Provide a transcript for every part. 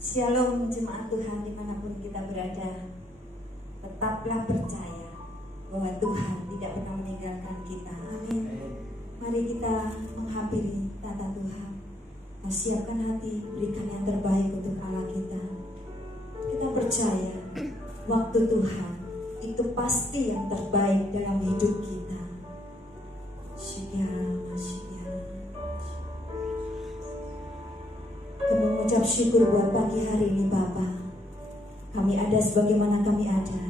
Shalom jemaat Tuhan dimanapun kita berada. Tetaplah percaya bahwa Tuhan tidak pernah meninggalkan kita. Amin. Mari kita menghampiri tata Tuhan. Siapkan hati, berikan yang terbaik untuk Allah kita. Kita percaya waktu Tuhan itu pasti yang terbaik dalam hidup kita. Kami mengucap syukur buat pagi hari ini Bapa. Kami ada sebagaimana kami ada.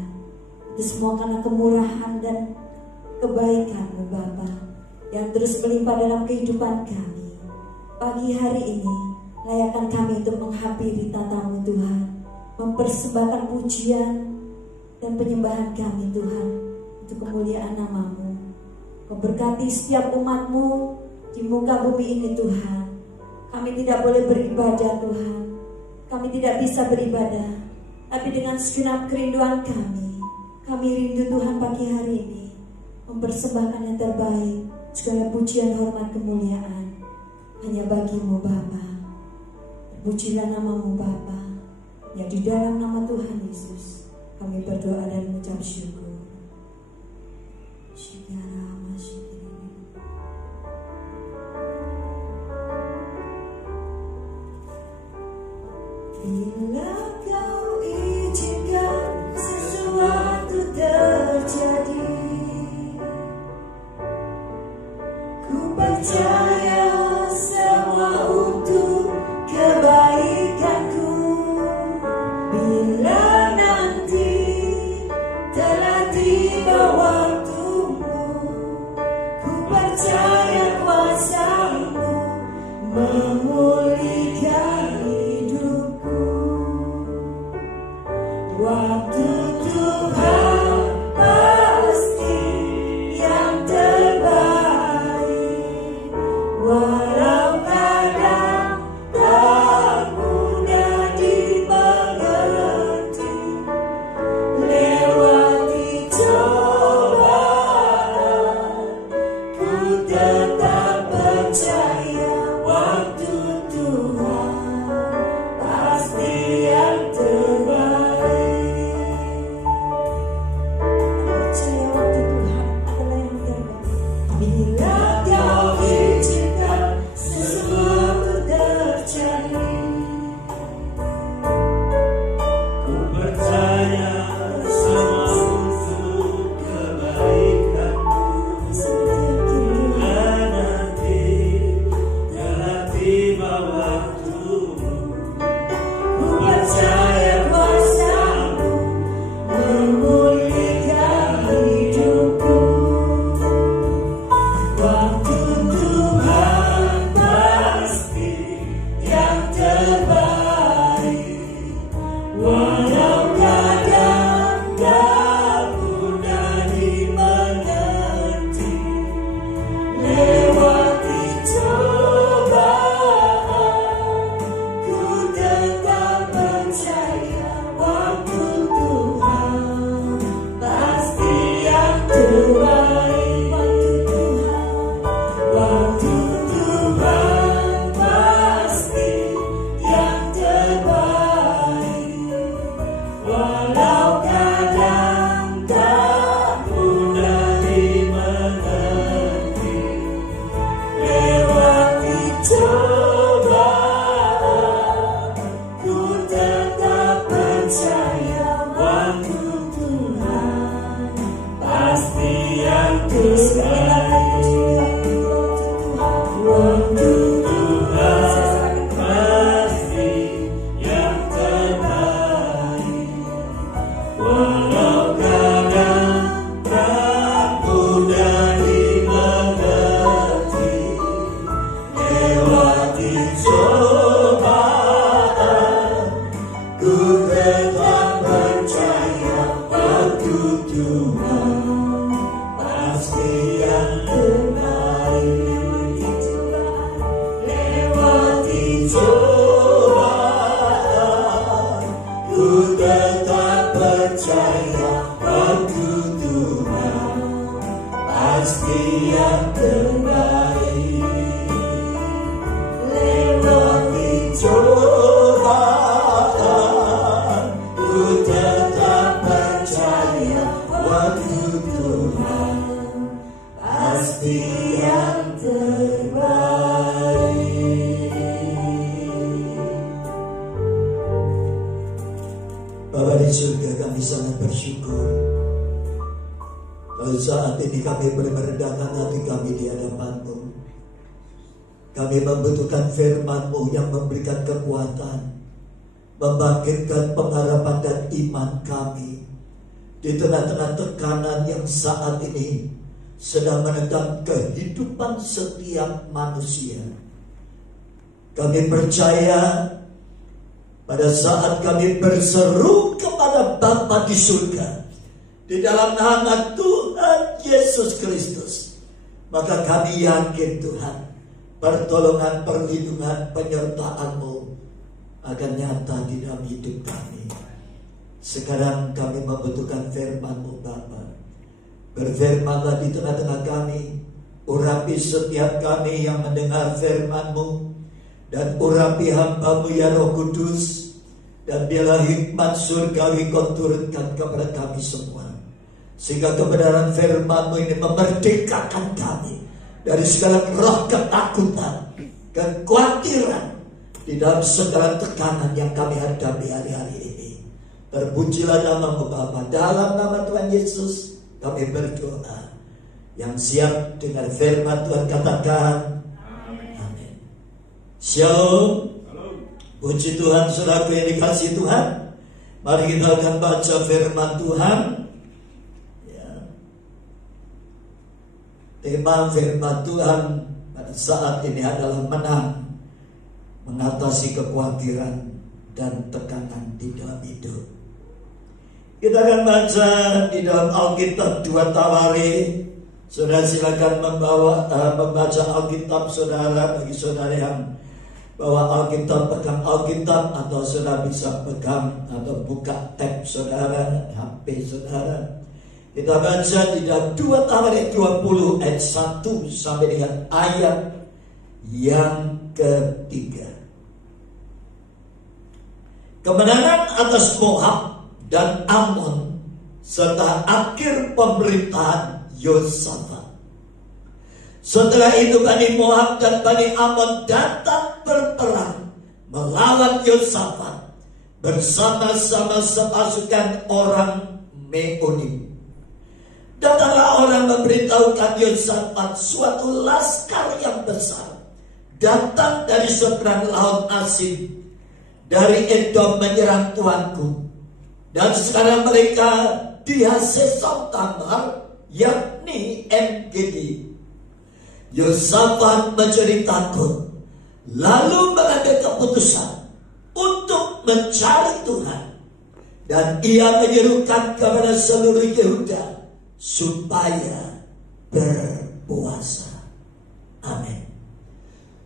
Itu semua karena kemurahan dan kebaikan-Mu Bapa yang terus melimpah dalam kehidupan kami. Pagi hari ini layakkan kami untuk menghampiri tata-Mu Tuhan, mempersembahkan pujian dan penyembahan kami Tuhan untuk kemuliaan nama-Mu. Memberkati setiap umat-Mu di muka bumi ini Tuhan. Kami tidak boleh beribadah Tuhan. Kami tidak bisa beribadah, tapi dengan segenap kerinduan kami rindu Tuhan pagi hari ini mempersembahkan yang terbaik, segala pujian, hormat, kemuliaan hanya bagi-Mu Bapa. Pujilah nama-Mu Bapa, yang di dalam nama Tuhan Yesus kami berdoa dan mengucap syukur. Bila Kau izinkan sesuatu terjadi, ku percaya semua untuk kebaikanku. Bila nanti telah tiba waktumu, ku percaya kuasa-Mu memulihkan hidupku. Waktu Tuhan pasti yang terbaik, walau kadang tak mudah dimengerti. Lewati cobaan, ku tetap percaya waktu Tuhan pasti yang terbaik. Percaya waktu Tuhan adalah yang terbaik. Bila Kau izinkan sesuatu terjadi, Ku percaya semua untuk kebaikanku. Bila nanti telah tiba waktumu, ku percaya kuasa-Mu memulihkan hidupku. Waktu Tuhan pasti yang terbaik, walau kadang tak mudah dimengerti. Lewati cobaan, ku tetap percaya waktu Tuhan pasti yang terbaik. Waktu Tuhan pasti yang terbaik, walau kadang tak mudah dimengerti. Lewati cobaan, ku tetap percaya waktu Tuhan pasti yang terbaik. Waktu Tuhan pasti yang terbaik, walau kadang tak mudah dimengerti. Lewati cobaan, ku tetap percaya waktu Tuhan pasti yang terbaik. Lewati cobaan, ku tetap percaya waktu Tuhan pasti yang terbaik. Lewati cobaan, di surga, kami sangat bersyukur. Pada saat ini kami merendahkan hati kami di hadapan-Mu. Kami membutuhkan firman-Mu yang memberikan kekuatan, membangkitkan pengharapan dan iman kami di tengah-tengah tekanan yang saat ini sedang menentang kehidupan setiap manusia. Kami percaya pada saat kami berseru kepada Bapa di surga, di dalam nama Tuhan Yesus Kristus, maka kami yakin Tuhan, pertolongan, perlindungan, penyertaan-Mu akan nyata di dalam hidup kami. Sekarang kami membutuhkan firman-Mu Bapa. Berfirmanlah di tengah-tengah kami, urapi setiap kami yang mendengar firman-Mu, dan urapi hamba-Mu ya Roh Kudus, dan biarlah hikmat surgawi Kau turunkan kepada kami semua, sehingga kebenaran firman-Mu ini memerdekakan kami dari segala roh ketakutan, kekhawatiran di dalam segala tekanan yang kami hadapi hari-hari ini. Terpujilah nama-Mu Bapa. Dalam nama Tuhan Yesus kami berdoa. Yang siap dengar firman Tuhan katakan amin. Shalom. Puji Tuhan, saudaraku yang dikasihi Tuhan. Mari kita akan baca firman Tuhan. Tema firman Tuhan pada saat ini adalah menang, mengatasi kekhawatiran dan tekanan di dalam hidup. Kita akan baca di dalam Alkitab 2 Tawarik. Saudara silakan membaca Alkitab saudara. Bagi saudara yang bawa Alkitab, pegang Alkitab, atau saudara bisa pegang atau buka tab saudara, HP saudara. Kita baca di dalam 2 Tawarik 20 ayat 1 sampai dengan ayat yang ketiga. Kemenangan atas Moab dan Ammon serta akhir pemerintahan Yosafat. Setelah itu Bani Moab dan Bani Ammon datang berperang melawan Yosafat bersama-sama sepasukan orang Meonim. Datanglah orang memberitahukan Yosafat suatu laskar yang besar datang dari seberang laut Asin, dari Edom menyerang tuanku. Dan sekarang mereka di Hazeson Tamar, yakni En-Gedi. Yosafat menjadi takut, lalu mengambil keputusan untuk mencari Tuhan. Dan ia menyerukan kepada seluruh Yehuda supaya berpuasa. Amin.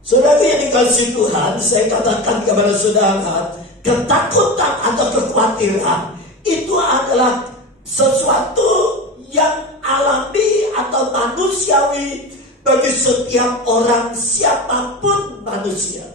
Saudara yang dikasihi Tuhan, saya katakan kepada saudara, ketakutan atau kekhawatiran itu adalah sesuatu yang alami atau manusiawi bagi setiap orang, siapapun manusia.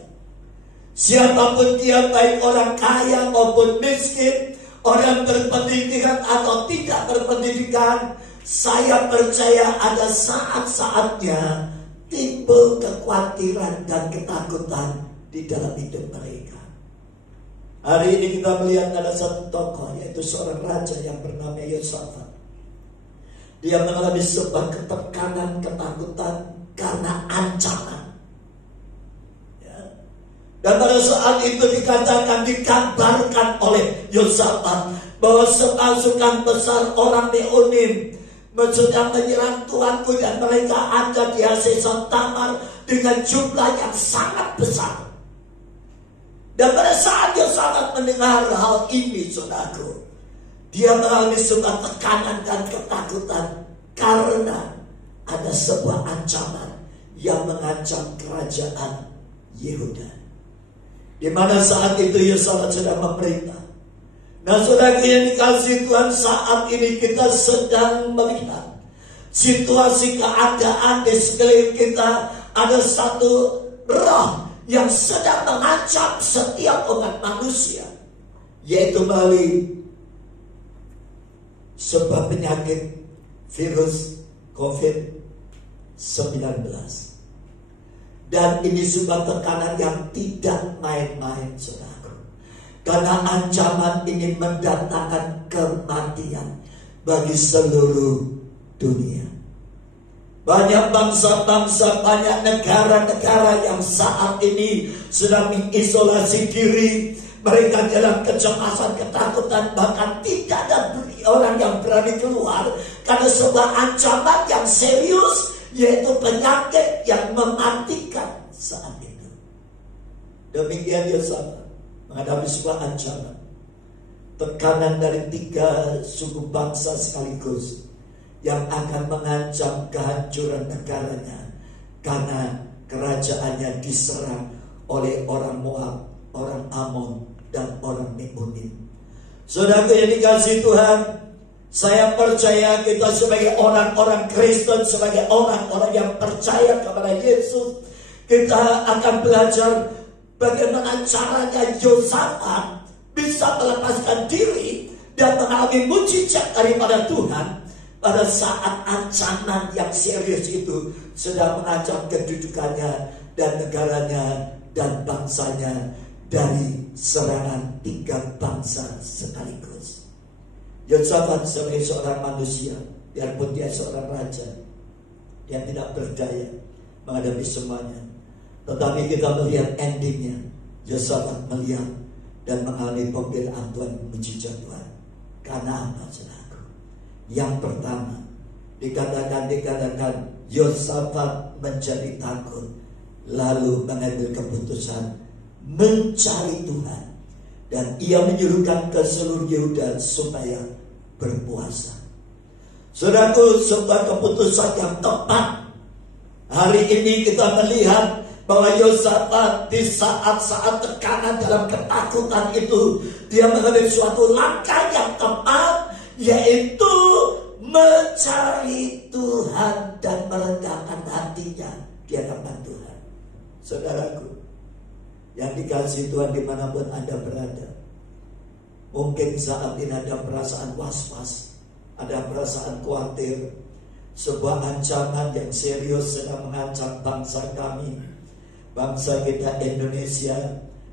Siapapun dia, baik orang kaya maupun miskin, orang berpendidikan atau tidak berpendidikan, saya percaya ada saat-saatnya timbul kekhawatiran dan ketakutan di dalam hidup mereka. Hari ini kita melihat ada satu tokoh, yaitu seorang raja yang bernama Yosafat. Dia mengalami sebuah ketekanan, ketakutan karena ancaman. Dan pada saat itu dikatakan, dikabarkan oleh Yosafat bahwa sepasukan besar orang Meonim sedang menyerang tuanku, dan mereka ada di Hazeson Tamar dengan jumlah yang sangat besar. Dan pada saat Yosafat mendengar hal ini, saudaraku, dia mengalami sebuah tekanan dan ketakutan karena ada sebuah ancaman yang mengancam kerajaan Yehuda. Di mana saat itu Yosafat sedang memerintah. Nah, saudara yang dikasihi Tuhan, saat ini kita sedang melihat situasi keadaan di sekeliling kita. Ada satu roh yang sedang mengancam setiap umat manusia, yaitu melalui sebuah penyakit virus COVID-19. Dan ini sebuah tekanan yang tidak main-main, saudara. Karena ancaman ini mendatangkan kematian bagi seluruh dunia. Banyak bangsa-bangsa, banyak negara-negara yang saat ini sedang mengisolasi diri. Mereka dalam kecemasan, ketakutan, bahkan tidak ada orang yang berani keluar karena sebuah ancaman yang serius, yaitu penyakit yang mematikan saat itu. Demikian Yosafat menghadapi sebuah ancaman, tekanan dari 3 suku bangsa sekaligus yang akan mengancam kehancuran negaranya karena kerajaannya diserang oleh orang Moab, orang Amon, dan orang Meuni. Saudaraku yang dikasihi Tuhan, saya percaya kita sebagai orang-orang Kristen, sebagai orang-orang yang percaya kepada Yesus, kita akan belajar bagaimana caranya Yosafat bisa melepaskan diri dan mengalami mujizat daripada Tuhan pada saat ancaman yang serius itu sedang mengancam kedudukannya dan negaranya dan bangsanya dari serangan 3 bangsa sekaligus. Yosafat sebagai seorang manusia, biarpun dia seorang raja, dia tidak berdaya menghadapi semuanya. Tetapi kita melihat endingnya, Yosafat melihat dan mengalami pembelaan Tuhan, mujizat Tuhan. Karena apa, saudaraku? Yang pertama, dikatakan Yosafat menjadi takut, lalu mengambil keputusan mencari Tuhan, dan ia menyuruhkan ke seluruh Yehuda supaya berpuasa. Saudaraku, sebuah keputusan yang tepat. Hari ini kita melihat bahwa Yosafat di saat-saat tekanan dalam ketakutan itu, dia mengambil suatu langkah yang tepat, yaitu mencari Tuhan dan merendahkan hatinya di hadapan Tuhan. Saudaraku yang dikasihi Tuhan, dimanapun Anda berada, mungkin saat ini ada perasaan was-was, ada perasaan khawatir, sebuah ancaman yang serius sedang mengancam bangsa kami, bangsa kita Indonesia,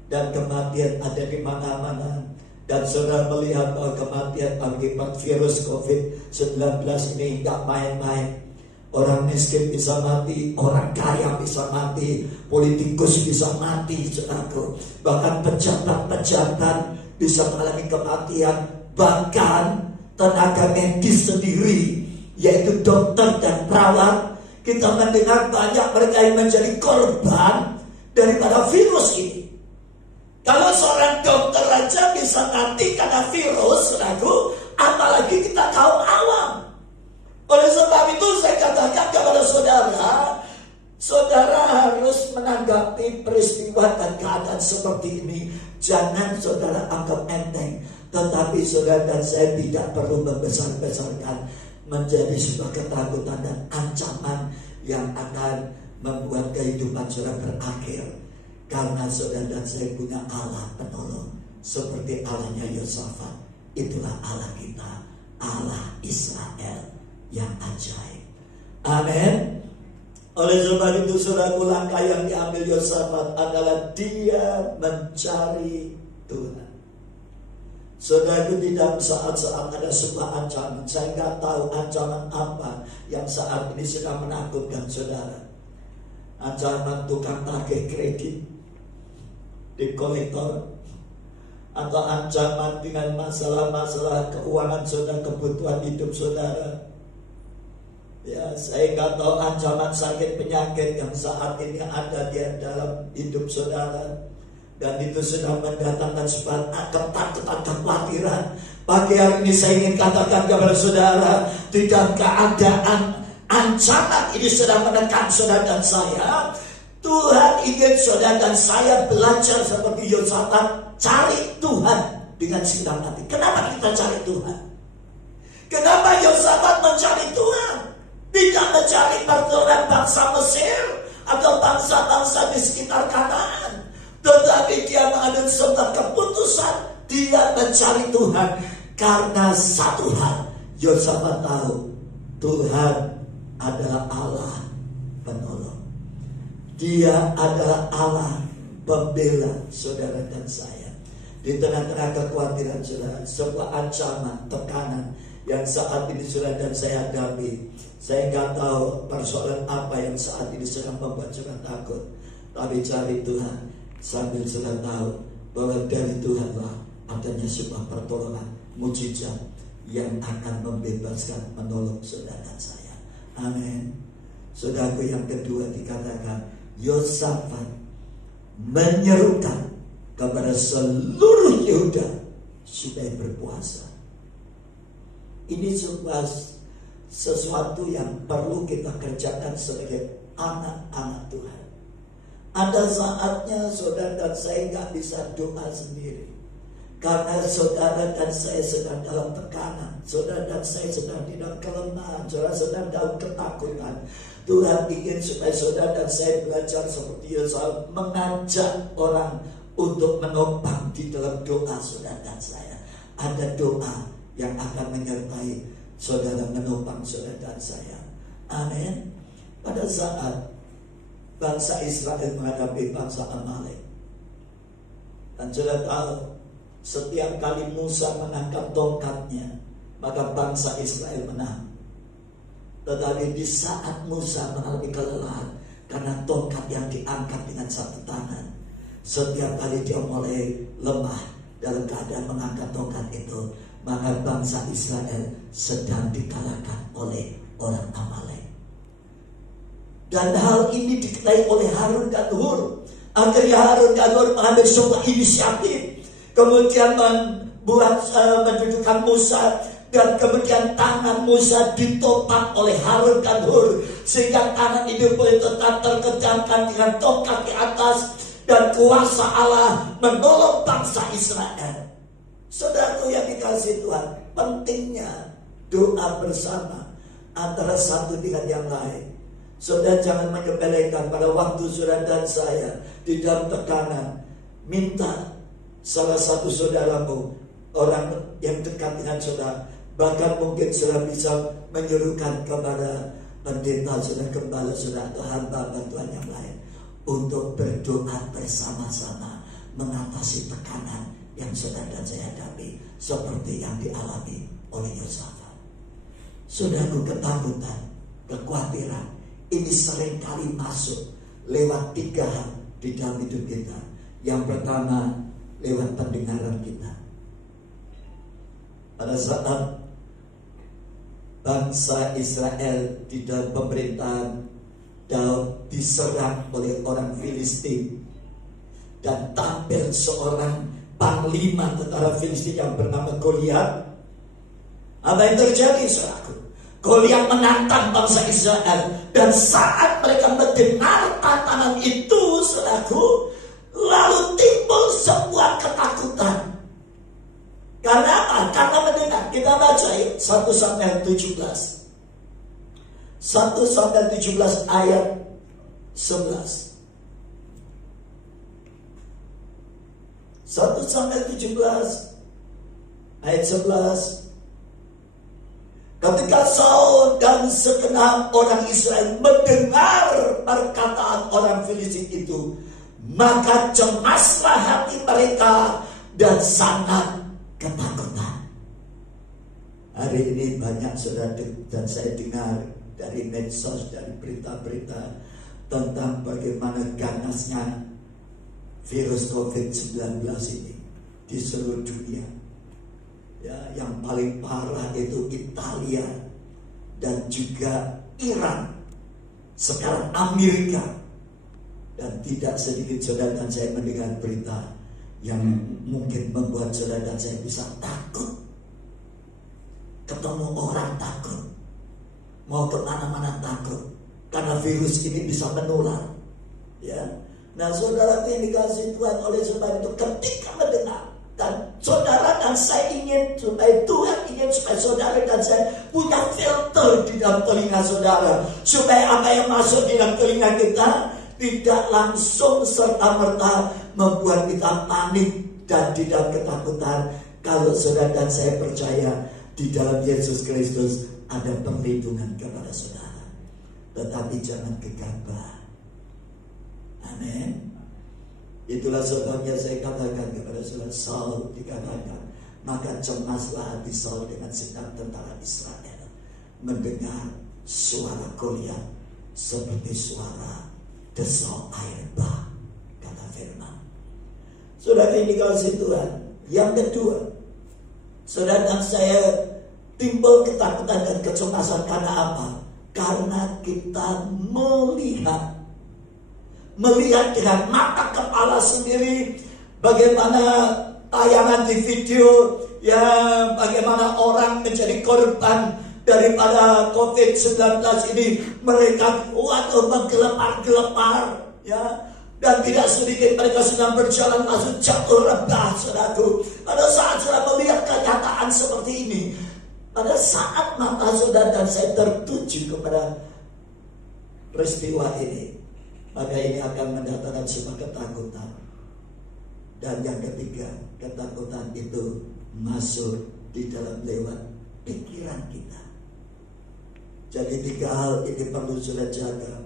dan kematian ada di mana-mana. Dan saudara melihat bahwa kematian akibat virus COVID-19 ini tidak main-main. Orang miskin bisa mati, orang kaya bisa mati, politikus bisa mati, saudaraku. Bahkan pejabat-pejabat bisa mengalami kematian, bahkan tenaga medis sendiri, yaitu dokter dan perawat. Kita mendengar banyak mereka yang menjadi korban daripada virus ini. Kalau seorang dokter aja bisa mati karena virus, saudaraku, apalagi kita kaum awam. Oleh sebab itu saya katakan kepada saudara, saudara harus menanggapi peristiwa dan keadaan seperti ini. Jangan saudara anggap enteng. Tetapi saudara dan saya tidak perlu membesar-besarkan menjadi sebuah ketakutan dan ancaman yang akan membuat kehidupan saudara berakhir. Karena saudara dan saya punya Allah penolong seperti Allahnya Yosafat. Itulah Allah kita, Allah Israel yang ajaib. Amin. Oleh sebab itu saudaraku, langkah yang diambil Yosafat adalah dia mencari Tuhan. Saudaraku, di dalam saat-saat ada sebuah ancaman, saya nggak tahu ancaman apa yang saat ini sedang menakutkan saudara. Ancaman tukang tagih kredit di kolektor, atau ancaman dengan masalah-masalah keuangan saudara, kebutuhan hidup saudara. Ya, saya nggak tahu ancaman sakit penyakit yang saat ini ada di dalam hidup saudara, dan itu sedang mendatangkan sebuah ketakutan, kekhawatiran. Pagi hari ini saya ingin katakan kepada saudara, di dalam keadaan ancaman ini sedang menekan saudara dan saya, Tuhan ingin saudara dan saya belajar seperti Yosafat, cari Tuhan dengan senang hati. Kenapa kita cari Tuhan? Kenapa Yosafat mencari Tuhan? Tidak mencari pertolongan bangsa Mesir atau bangsa-bangsa di sekitar Kanaan, tetapi dia mengambil sebuah keputusan, dia mencari Tuhan. Karena satu hal, Yosafat tahu Tuhan adalah Allah penolong. Dia adalah Allah pembela saudara dan saya. di tengah-tengah kekhawatiran saudara, sebuah ancaman, tekanan yang saat ini saudara dan saya hadapi. Saya nggak tahu persoalan apa yang saat ini sedang membuat saudara takut, tapi cari Tuhan sambil saudara tahu bahwa dari Tuhanlah adanya sebuah pertolongan mujizat yang akan membebaskan, menolong saudara dan saya. Amin. Saudaraku, yang kedua dikatakan Yosafat menyerukan kepada seluruh Yehuda supaya berpuasa. Ini sesuatu yang perlu kita kerjakan sebagai anak-anak Tuhan. Ada saatnya saudara dan saya nggak bisa doa sendiri, karena saudara dan saya sedang dalam tekanan, saudara dan saya sedang dalam kelemahan, saudara sedang dalam ketakutan. Tuhan ingin supaya saudara dan saya belajar seperti Yosafat, mengajak orang untuk menopang di dalam doa saudara dan saya. Ada doa yang akan menyertai saudara, menopang saudara dan saya. Amin. Pada saat bangsa Israel menghadapi bangsa Amalek, dan saudara tahu, setiap kali Musa mengangkat tongkatnya, maka bangsa Israel menang. Tetapi di saat Musa mengalami kelelahan karena tongkat yang diangkat dengan satu tangan, setiap kali dia mulai lemah dalam keadaan mengangkat tongkat itu, maka bangsa Israel sedang dikalahkan oleh orang Amalek. Dan hal ini diketahui oleh Harun dan Hur. Akhirnya Harun dan Hur mengambil sebuah inisiatif, kemudian mendudukan Musa, dan kemudian tangan Musa ditopang oleh Harun dan Hur, sehingga tangan itu boleh tetap terkejamkan dengan tongkat di atas, dan kuasa Allah menolong bangsa Israel. Saudaraku yang dikasihi Tuhan, pentingnya doa bersama antara satu dengan yang lain. Saudara jangan menyepelekan pada waktu saudara dan saya di dalam tekanan, minta salah satu saudaramu, orang yang dekat dengan saudara, bahkan mungkin saudara bisa menyuruhkan kepada pendeta saudara, gembala saudara, atau hamba bantuan yang lain untuk berdoa bersama-sama mengatasi tekanan yang saudara dan saya hadapi, seperti yang dialami oleh Yosafat. Saudaraku, ketakutan, kekhawatiran ini seringkali masuk lewat 3 hal di dalam hidup kita. Yang pertama, lewat pendengaran kita. Pada saat bangsa Israel di dalam pemerintahan Daud diserang oleh orang Filistin, dan tampil seorang panglima tentara Filistin yang bernama Goliat. Apa yang terjadi, saudaraku? Goliat menantang bangsa Israel, dan saat mereka mendengar tantangan itu, saudaraku, lalu timbul sebuah ketakutan. Karena apa? Karena mendengar. Kita baca 1 Samuel 17. 1 Samuel 17 ayat 11. 1 Samuel 17 ayat 11. Ketika Saul dan segenap orang Israel mendengar perkataan orang Filistin itu, maka cemaslah hati mereka dan sangat ketakutan. Hari ini banyak saudara dan saya dengar dari medsos, dari berita-berita tentang bagaimana ganasnya virus COVID-19 ini di seluruh dunia. Ya, yang paling parah itu Italia dan juga Iran, sekarang Amerika, dan tidak sedikit saudara dan saya mendengar berita yang mungkin membuat saudara dan saya bisa takut. Ketemu orang takut, mau kemana-mana takut, karena virus ini bisa menular. Ya, nah saudara yang dikasih Tuhan oleh sebab itu, ketika mendengar, dan saudara dan saya ingin supaya Tuhan ingin supaya saudara dan saya punya filter di dalam telinga saudara, supaya apa yang masuk di dalam telinga kita tidak langsung serta-merta membuat kita panik dan di dalam ketakutan. Kalau saudara dan saya percaya di dalam Yesus Kristus ada perlindungan kepada saudara, tetapi jangan gegabah. Amin. Itulah sebabnya saya katakan kepada saudara Saul dikatakan, maka cemaslah hati Saul dengan segenap tentara Israel mendengar suara Goliat seperti suara desau air bah, kata firman. Saudara ini kasih Tuhan. Yang kedua, saudara dan saya timbul ketakutan dan kecemasan karena apa? Karena kita melihat dengan mata kepala sendiri bagaimana tayangan di video, ya, bagaimana orang menjadi korban daripada COVID-19 ini. Mereka menggelepar-gelepar, ya, dan tidak sedikit mereka sedang berjalan langsung jatuh rebah, saudaraku. Pada saat saudara melihat kenyataan seperti ini, pada saat mata saudara dan saya tertuju kepada peristiwa ini, maka ini akan mendatangkan sebuah ketakutan. Dan yang ketiga, ketakutan itu masuk di dalam lewat pikiran kita. Jadi 3 hal ini perlu saudara jaga: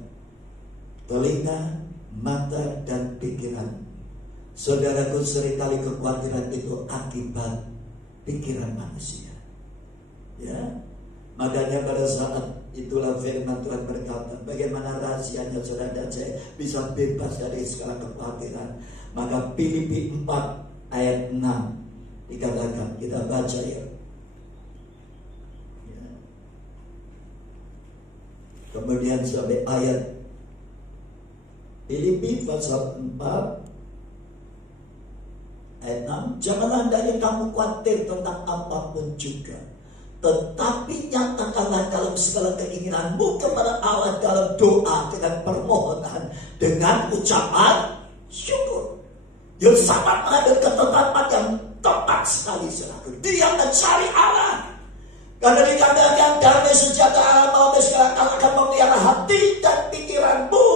telinga, mata, dan pikiran. Saudaraku, seringkali kekhawatiran itu akibat pikiran manusia. Ya, makanya pada saat itulah firman Tuhan berkata, bagaimana rahasianya saudara dan saya bisa bebas dari segala kekhawatiran. Maka Filipi 4 ayat 6 dikatakan, kita baca ya. Kemudian sampai ayat Filipi pasal 4 ayat 6, janganlah hendaknya kamu khawatir tentang apapun juga, tetapi nyatakanlah dalam segala keinginanmu kepada Allah dalam doa dengan permohonan dengan ucapan syukur. Yang sangat mengambil ketetapan yang tepat sekali, saudaraku. Diam dan cari Allah. Karena dikatakan damai sejahtera maupun segala akan memelihara hati dan pikiranmu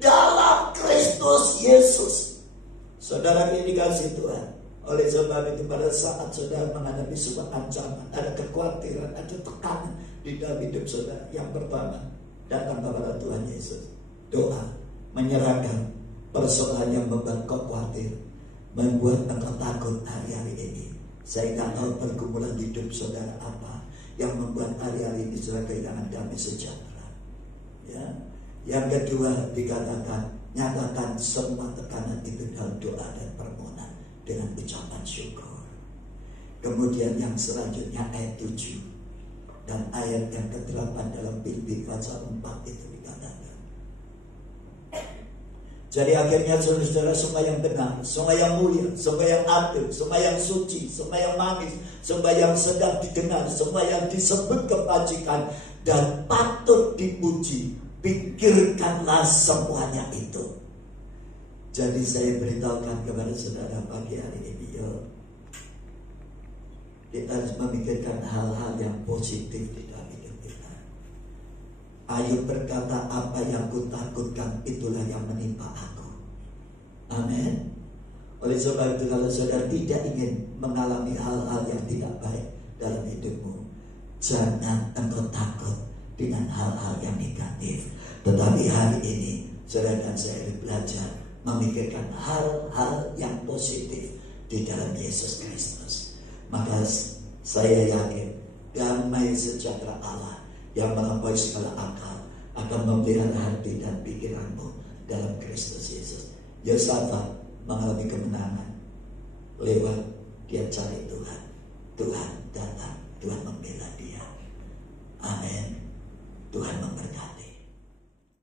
dalam Kristus Yesus. Saudara ini dikasih Tuhan. Oleh sebab itu pada saat saudara menghadapi sebuah ancaman, ada kekhawatiran, ada tekanan di dalam hidup saudara, yang pertama, datang kepada Tuhan Yesus. Doa, menyerahkan persoalan yang membuat kau khawatir, membuat engkau takut hari-hari ini. Saya tidak tahu pergumulan hidup saudara apa yang membuat hari-hari ini saudara kehilangan damai sejahtera. Ya. Yang kedua dikatakan, nyatakan semua tekanan itu dalam doa dan permohonan dengan ucapan syukur. Kemudian yang selanjutnya ayat 7 dan ayat yang ke-8 dalam Filipi pasal 4 itu dikatakan. Jadi akhirnya saudara-saudara, semua yang benar, semua yang mulia, semua yang adil, semua yang suci, semua yang manis, semua yang sedap didengar, semua yang disebut kebajikan dan patut dipuji, pikirkanlah semuanya itu. Jadi saya beritahukan kepada saudara pagi hari ini, kita harus memikirkan hal-hal yang positif di dalam hidup kita. Ayub berkata, apa yang kutakutkan itulah yang menimpa aku. Amin. Oleh sebab itu, kalau saudara tidak ingin mengalami hal-hal yang tidak baik dalam hidupmu, jangan engkau takut dengan hal-hal yang negatif. Tetapi hari ini saudara dan saya belajar memikirkan hal-hal yang positif di dalam Yesus Kristus. Maka saya yakin damai sejahtera Allah yang melampaui segala akal akan memelihara hati dan pikiranmu dalam Kristus Yesus. Yosafat mengalami kemenangan lewat dia cari Tuhan. Tuhan datang, Tuhan membela dia. Amin. Tuhan memberkati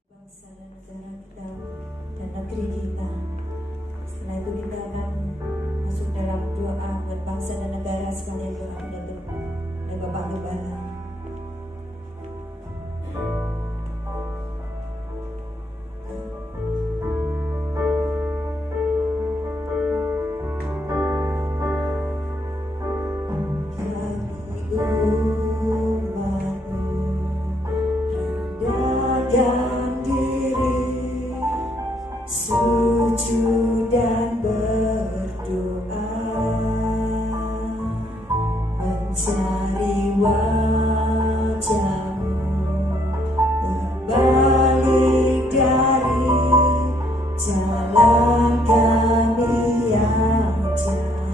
bangsa dan negara kita dan negeri kita. Setelah itu kita akan masuk dalam doa buat bangsa dan negara sekalian, doa penutup dari Bapak Gembala. Sujud dan berdoa, mencari wajah-Mu, berbalik dari jalan kami yang jauh.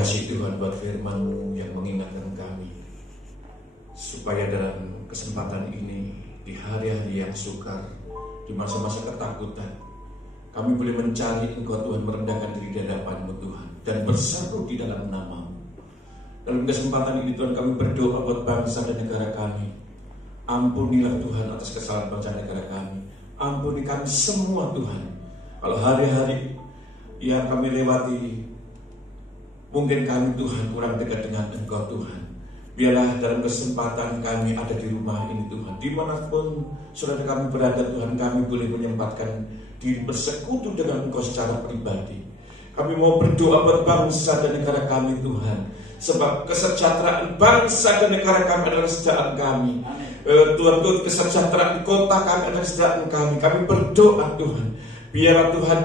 kasih Tuhan buat firman-Mu yang mengingatkan kami, supaya dalam kesempatan ini, di hari-hari yang sukar, di masa-masa ketakutan, kami boleh mencari Engkau Tuhan, merendahkan diri di hadapan-Mu Tuhan, dan berseru di dalam nama-Mu. Dalam kesempatan ini Tuhan, kami berdoa buat bangsa dan negara kami. Ampunilah Tuhan atas kesalahan bangsa dan negara kami. Ampuni kami semua Tuhan. Kalau hari-hari yang kami lewati, mungkin kami Tuhan kurang dekat dengan Engkau Tuhan. Biarlah dalam kesempatan kami ada di rumah ini Tuhan, dimanapun saudara kami berada Tuhan, kami boleh menyempatkan diri bersekutu dengan Engkau secara pribadi. Kami mau berdoa buat bangsa dan negara kami Tuhan, sebab kesejahteraan bangsa dan negara kami adalah kesejahteraan kami. Tuhan, kesejahteraan kota kami adalah kesejahteraan kami. Kami berdoa Tuhan, biarlah Tuhan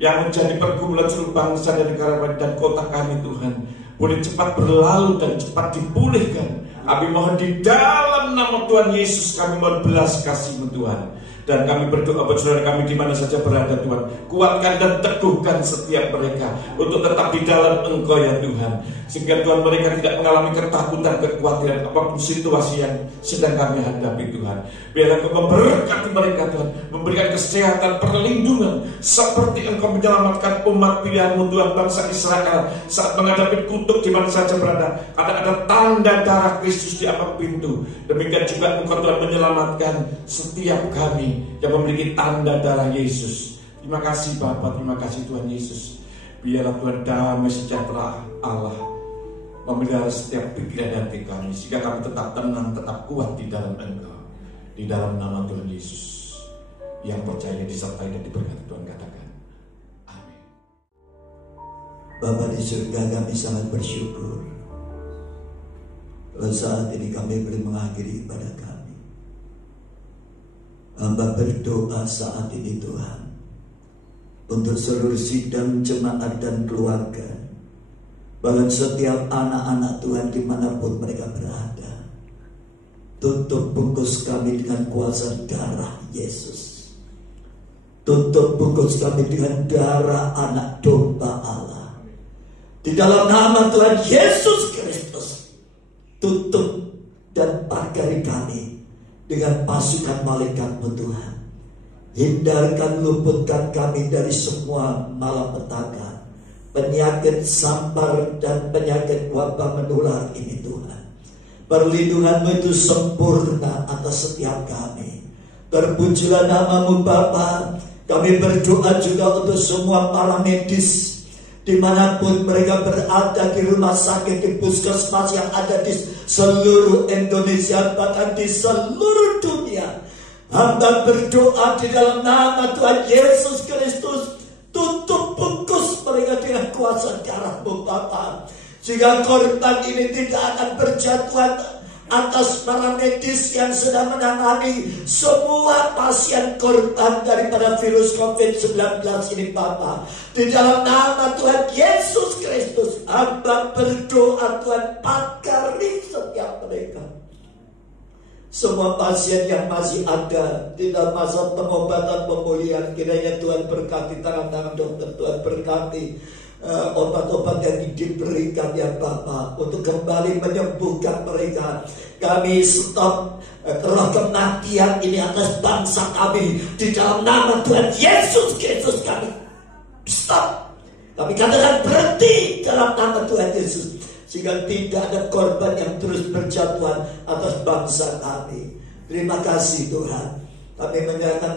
yang menjadi pergumulan seluruh bangsa dan negara dan kota kami Tuhan boleh cepat berlalu dan cepat dipulihkan. Kami mohon di dalam nama Tuhan Yesus, kami mohon belas kasih-Mu Tuhan. Dan kami berdoa buat saudara kami di mana saja berada Tuhan, kuatkan dan teguhkan setiap mereka untuk tetap di dalam Engkau ya Tuhan, sehingga Tuhan mereka tidak mengalami ketakutan, kekhawatiran apapun situasi yang sedang kami hadapi Tuhan. Biarlah Engkau memberkati mereka Tuhan, memberikan kesehatan, perlindungan, seperti Engkau menyelamatkan umat pilihan-Mu Tuhan, bangsa Israel saat menghadapi kutuk di mana saja berada. Ada tanda darah Kristus di ambang pintu. Demikian juga Engkau Tuhan menyelamatkan setiap kami yang memiliki tanda darah Yesus. Terima kasih Bapa, terima kasih Tuhan Yesus. Biarlah Tuhan damai sejahtera Allah memelihara setiap pikiran dan hati kami, sehingga kami tetap tenang, tetap kuat di dalam Engkau. Di dalam nama Tuhan Yesus yang percaya disertai dan diberkati Tuhan katakan amin. Bapa di surga, kami sangat bersyukur kalau saat ini kami boleh mengakhiri ibadah kami. Hamba berdoa saat ini Tuhan untuk seluruh sidang jemaat dan keluarga, bahkan setiap anak-anak Tuhan dimanapun mereka berada. Tutup bungkus kami dengan kuasa darah Yesus. Tutup bungkus kami dengan darah anak domba Allah. Di dalam nama Tuhan Yesus Kristus, tutup dan pagari kami dengan pasukan malaikat-Mu Tuhan. Hindarkan, luputkan kami dari semua malapetaka, penyakit sampar dan penyakit wabah menular ini Tuhan. Perlindungan-Mu itu sempurna atas setiap kami. Terpujilah nama-Mu Bapa. Kami berdoa juga untuk semua para medis dimanapun mereka berada, di rumah sakit, di puskesmas yang ada di seluruh Indonesia, bahkan di seluruh dunia. Hamba berdoa di dalam nama Tuhan Yesus Kristus, tutup bungkus mereka dengan kuasa darah-Mu Bapa, sehingga korban ini tidak akan berjatuhan atas para medis yang sedang menangani semua pasien korban daripada virus COVID-19 ini Bapa. Di dalam nama Tuhan Yesus Kristus, hamba berdoa Tuhan, pagari setiap mereka. Semua pasien yang masih ada di dalam masa pengobatan pemulihan, kiranya Tuhan berkati tangan-tangan dokter, Tuhan berkati obat-obat yang diberikan ya Bapa untuk kembali menyembuhkan mereka. Kami stop roh kematian ini atas bangsa kami di dalam nama Tuhan Yesus Kristus. Kami stop, kami katakan berhenti dalam nama Tuhan Yesus, sehingga tidak ada korban yang terus berjatuhan atas bangsa kami. Terima kasih Tuhan. Kami menyerahkan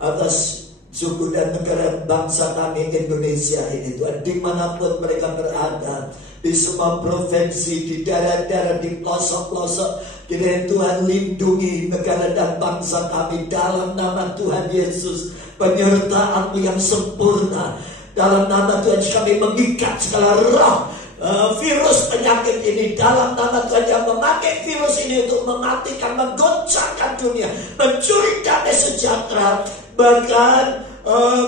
atas suku dan negara bangsa kami Indonesia ini Tuhan, dimanapun mereka berada, di semua provinsi, di daerah-daerah, di pelosok-pelosok, kiranya Tuhan lindungi negara dan bangsa kami dalam nama Tuhan Yesus. Penyertaan-Mu yang sempurna dalam nama Tuhan, kami mengikat segala roh virus penyakit ini dalam nama Tuhan, yang memakai virus ini untuk mematikan, menggoncangkan dunia, mencuri damai sejahtera, bahkan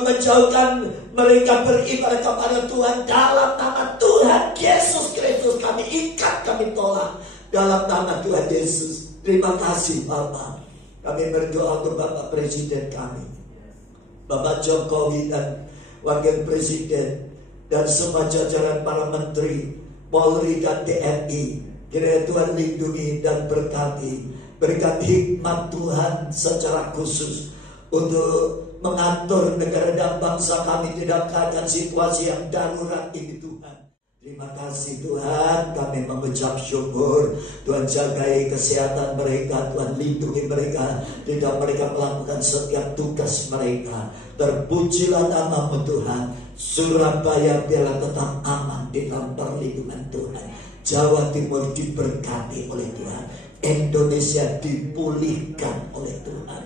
menjauhkan mereka beribadah kepada Tuhan. Dalam nama Tuhan Yesus Kristus kami ikat, kami tolak dalam nama Tuhan Yesus. Terima kasih Bapak. Kami berdoa untuk Bapak Presiden kami, Bapak Jokowi dan Wakil Presiden, dan semua jajaran para menteri, Polri dan TNI. Kiranya Tuhan lindungi dan berkati. Berikan hikmat Tuhan secara khusus untuk mengatur negara dan bangsa kami tidak keadaan situasi yang darurat ini Tuhan. Terima kasih Tuhan, kami mengucap syukur. Tuhan jagai kesehatan mereka, Tuhan lindungi mereka, tidak mereka melakukan setiap tugas mereka. Terpujilah nama-Mu Tuhan. Surabaya biarlah tetap aman di dalam perlindungan Tuhan. Jawa Timur diberkati oleh Tuhan. Indonesia dipulihkan oleh Tuhan.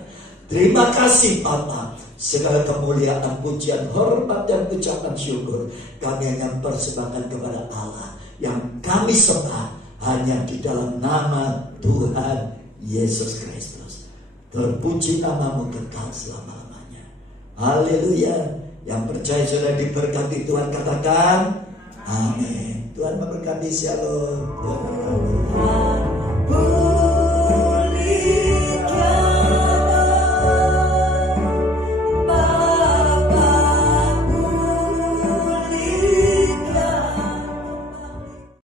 Terima kasih Bapa. Segala kemuliaan, pujian, hormat dan ucapan syukur kami hanya persembahkan kepada Allah yang kami sembah hanya di dalam nama Tuhan Yesus Kristus. Terpuji nama-Mu kekal selama-lamanya. Haleluya. Yang percaya sudah diberkati Tuhan katakan amin. Tuhan memberkati. Shalom. Tuhan memberkati.